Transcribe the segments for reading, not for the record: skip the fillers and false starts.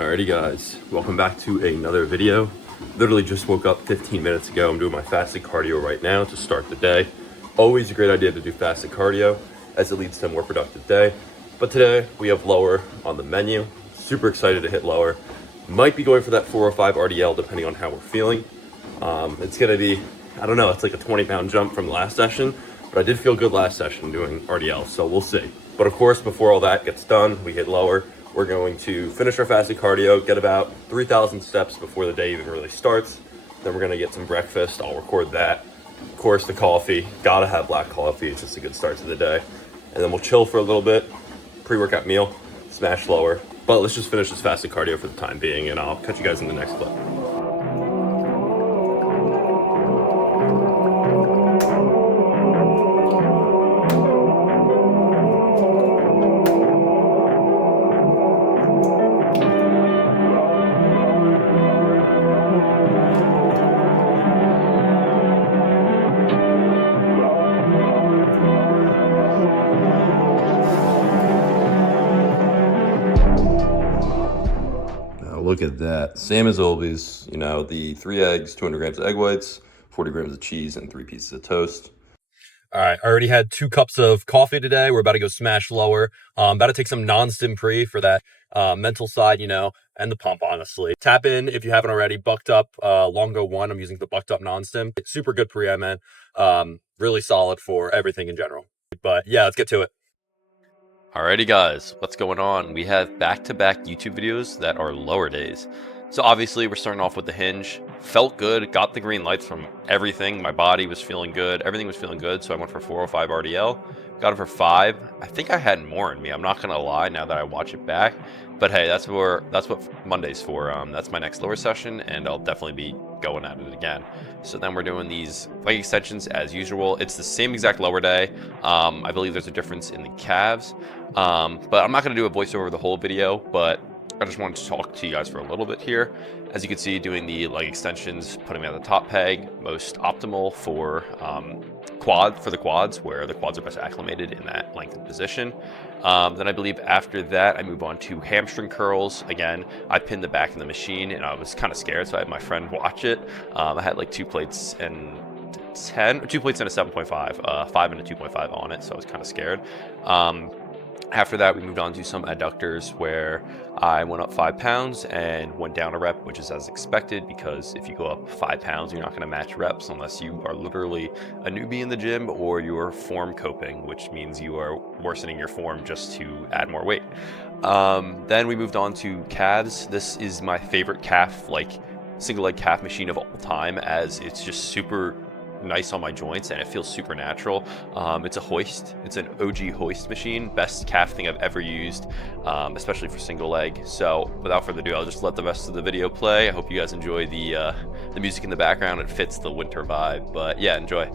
Alrighty guys, welcome back to another video. Literally just woke up 15 minutes ago. I'm doing my fasted cardio right now to start the day. Always a great idea to do fasted cardio as it leads to a more productive day. But today we have lower on the menu. Super excited to hit lower. Might be going for that 405 RDL depending on how we're feeling. It's gonna be, I don't know, it's like a 20-pound jump from the last session, but I did feel good last session doing RDL, so we'll see. But of course, before all that gets done, we hit lower. We're going to finish our fasted cardio, get about 3,000 steps before the day even really starts. Then we're gonna get some breakfast. I'll record that. Of course, the coffee. Gotta have black coffee. It's just a good start to the day. And then we'll chill for a little bit. Pre-workout meal, smash lower. But let's just finish this fasted cardio for the time being, and I'll catch you guys in the next clip. Look at that. Same as always, you know, the 3 eggs, 200 grams of egg whites, 40 grams of cheese, and 3 pieces of toast. All right, I already had 2 cups of coffee today. We're about to go smash lower. About to take some non-stim pre for that mental side, you know, and the pump, honestly. Tap in if you haven't already. Bucked Up Longo 1. I'm using the Bucked Up non-stim. It's super good pre, man. Really solid for everything in general. But yeah, let's get to it. Alrighty guys, what's going on? We have back-to-back YouTube videos that are lower days. So obviously we're starting off with the hinge. Felt good, got the green lights from everything. My body was feeling good, everything was feeling good, so I went for 405 RDL. Got it for 5. I think I had more in me, I'm not gonna lie now that I watch it back. But hey, that's what Monday's for. That's my next lower session, and I'll definitely be going at it again. So then we're doing these leg extensions as usual. It's the same exact lower day. I believe there's a difference in the calves. But I'm not going to do a voiceover of the whole video, but I just wanted to talk to you guys for a little bit here. As you can see, doing the leg extensions, putting me on the top peg, most optimal for the quads, where the quads are best acclimated in that lengthened position. Then I believe after that, I move on to hamstring curls. Again, I pinned the back of the machine, and I was kind of scared, so I had my friend watch it. I had like 2 plates and 2 plates and a 7.5, 5 and a 2.5 on it, so I was kind of scared. After that, we moved on to some adductors where I went up 5 pounds and went down a rep, which is as expected, because if you go up 5 pounds, you're not going to match reps unless you are literally a newbie in the gym or you're form coping, which means you are worsening your form just to add more weight. Then we moved on to calves. This is my favorite calf, like single leg calf machine of all time, as it's just super nice on my joints and it feels super natural. It's a hoist. It's an OG hoist machine. Best calf thing I've ever used, especially for single leg. So without further ado, I'll just let the rest of the video play. I hope you guys enjoy the music in the background. It fits the winter vibe, but yeah, enjoy.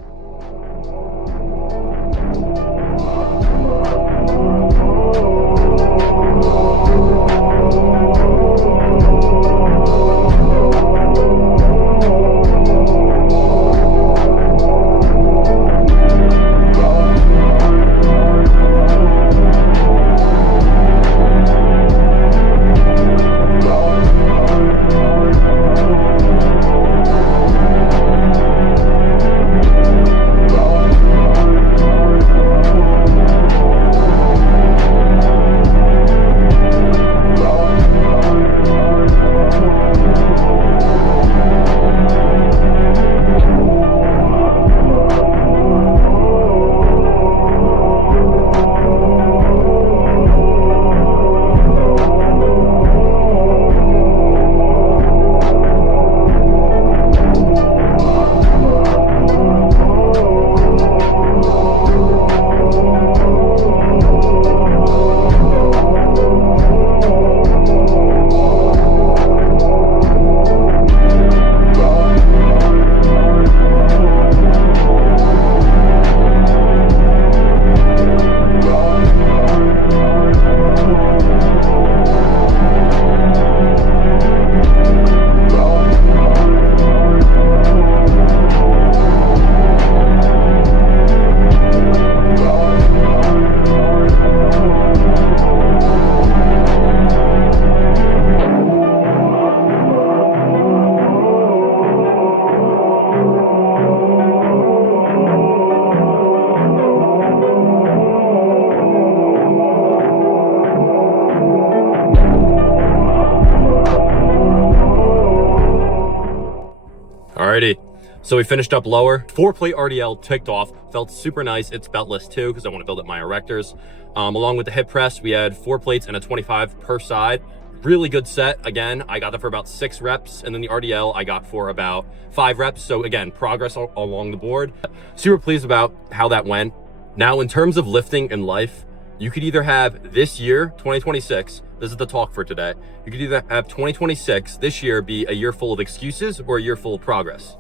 So we finished up lower. 4-plate RDL ticked off, felt super nice. It's beltless too, because I want to build up my erectors. Along with the hip press, we had 4 plates and a 25 per side. Really good set. Again, I got that for about 6 reps, and then the RDL I got for about 5 reps. So again, progress along the board. Super pleased about how that went. Now, in terms of lifting in life, you could either have this year, 2026, this is the talk for today. You could either have 2026, this year, be a year full of excuses or a year full of progress.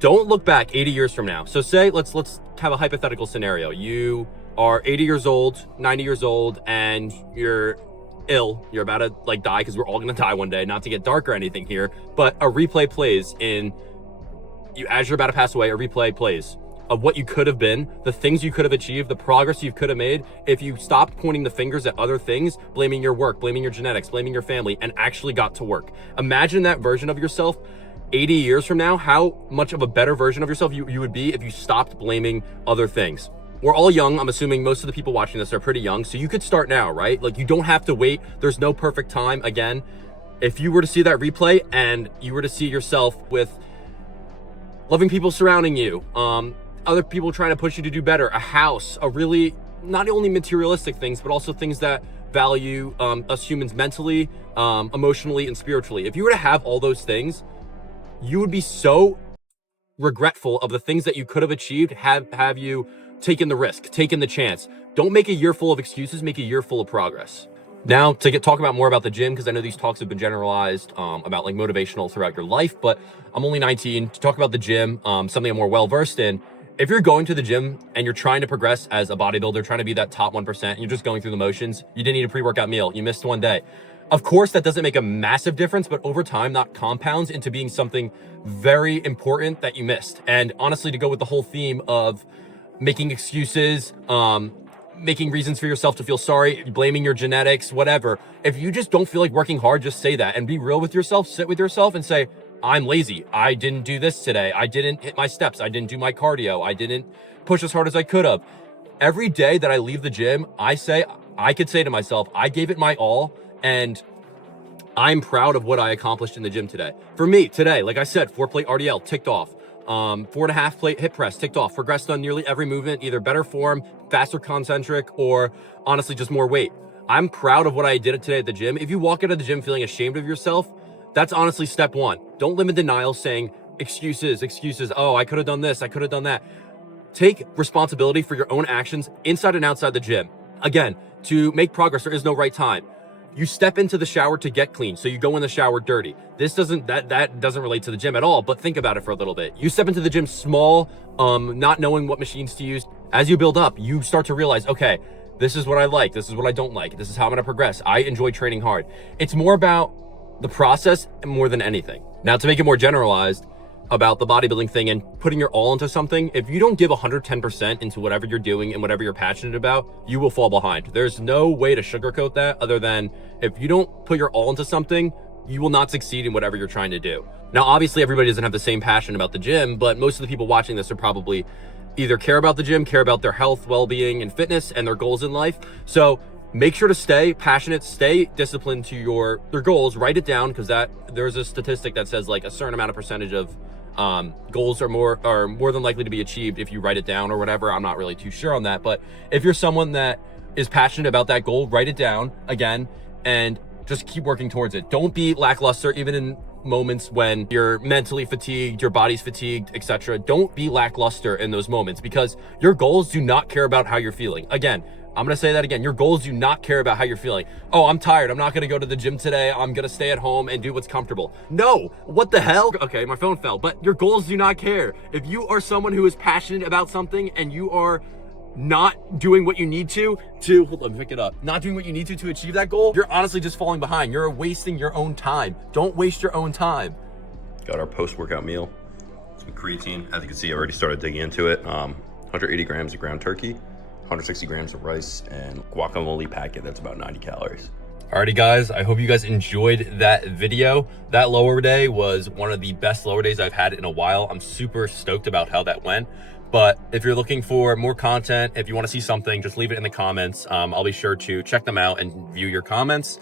Don't look back 80 years from now. So say, let's have a hypothetical scenario. You are 80 years old, 90 years old, and you're ill. You're about to like die, because we're all gonna die one day, not to get dark or anything here, but a replay plays as you're about to pass away, a replay plays of what you could have been, the things you could have achieved, the progress you could have made if you stopped pointing the fingers at other things, blaming your work, blaming your genetics, blaming your family, and actually got to work. Imagine that version of yourself 80 years from now, how much of a better version of yourself you would be if you stopped blaming other things. We're all young. I'm assuming most of the people watching this are pretty young, so you could start now, right? Like, you don't have to wait. There's no perfect time. Again, if you were to see that replay and you were to see yourself with loving people surrounding you, other people trying to push you to do better, a house, a really, not only materialistic things, but also things that value us humans mentally, emotionally, and spiritually. If you were to have all those things, you would be so regretful of the things that you could have achieved, have you taken the risk, taken the chance. Don't make a year full of excuses, make a year full of progress. Now, to talk about more about the gym, because I know these talks have been generalized about like motivational throughout your life, but I'm only 19. To talk about the gym, something I'm more well-versed in, if you're going to the gym and you're trying to progress as a bodybuilder, trying to be that top 1%, and you're just going through the motions, you didn't eat a pre-workout meal, you missed one day. Of course, that doesn't make a massive difference, but over time, that compounds into being something very important that you missed. And honestly, to go with the whole theme of making excuses, making reasons for yourself to feel sorry, blaming your genetics, whatever. If you just don't feel like working hard, just say that and be real with yourself, sit with yourself and say, I'm lazy. I didn't do this today. I didn't hit my steps. I didn't do my cardio. I didn't push as hard as I could have. Every day that I leave the gym, I could say to myself, I gave it my all, and I'm proud of what I accomplished in the gym today. For me, today, like I said, 4-plate RDL ticked off. 4.5-plate hip press ticked off. Progressed on nearly every movement, either better form, faster concentric, or honestly just more weight. I'm proud of what I did today at the gym. If you walk out of the gym feeling ashamed of yourself, that's honestly step 1. Don't live in denial saying excuses. Oh, I could have done this, I could have done that. Take responsibility for your own actions inside and outside the gym. Again, to make progress, there is no right time. You step into the shower to get clean, so you go in the shower dirty. That doesn't relate to the gym at all, but think about it for a little bit. You step into the gym small, not knowing what machines to use. As you build up, you start to realize, okay, this is what I like, this is what I don't like, this is how I'm gonna progress. I enjoy training hard. It's more about the process more than anything. Now, to make it more generalized about the bodybuilding thing and putting your all into something, if you don't give 110% into whatever you're doing and whatever you're passionate about, you will fall behind. There's no way to sugarcoat that other than if you don't put your all into something, you will not succeed in whatever you're trying to do. Now, obviously, everybody doesn't have the same passion about the gym, but most of the people watching this are probably either care about the gym, care about their health, well-being, and fitness, and their goals in life. So make sure to stay passionate, stay disciplined to your goals, write it down, because there's a statistic that says like a certain amount of percentage of goals are more than likely to be achieved if you write it down or whatever. I'm not really too sure on that, but if you're someone that is passionate about that goal, write it down again and just keep working towards it. Don't be lackluster, even in moments when you're mentally fatigued, your body's fatigued, etc. Don't be lackluster in those moments, because your goals do not care about how you're feeling. Again, I'm going to say that again. Your goals do not care about how you're feeling. Oh, I'm tired. I'm not going to go to the gym today. I'm going to stay at home and do what's comfortable. No, what the hell? Okay, my phone fell, but your goals do not care. If you are someone who is passionate about something and you are not doing what you need to hold on, pick it up. Not doing what you need to achieve that goal, you're honestly just falling behind. You're wasting your own time. Don't waste your own time. Got our post-workout meal. Some creatine. As you can see, I already started digging into it. 180 grams of ground turkey, 160 grams of rice, and guacamole packet that's about 90 calories. Alrighty guys, I hope you guys enjoyed that video. That lower day was one of the best lower days I've had in a while. I'm super stoked about how that went. But if you're looking for more content, if you want to see something, just leave it in the comments. I'll be sure to check them out and view your comments.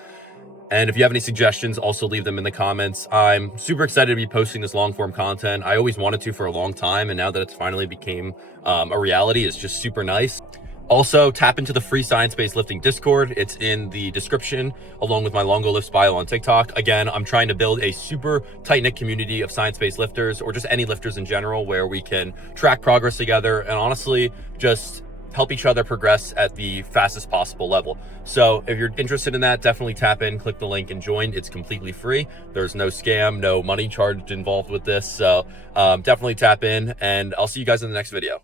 And if you have any suggestions, also leave them in the comments. I'm super excited to be posting this long form content. I always wanted to for a long time, and now that it's finally became a reality, it's just super nice. Also, tap into the free science-based lifting Discord. It's in the description, along with my LONGOLIFTS bio on TikTok. Again, I'm trying to build a super tight-knit community of science-based lifters, or just any lifters in general, where we can track progress together and honestly just help each other progress at the fastest possible level. So if you're interested in that, definitely tap in, click the link and join. It's completely free. There's no scam, no money charged involved with this. So definitely tap in, and I'll see you guys in the next video.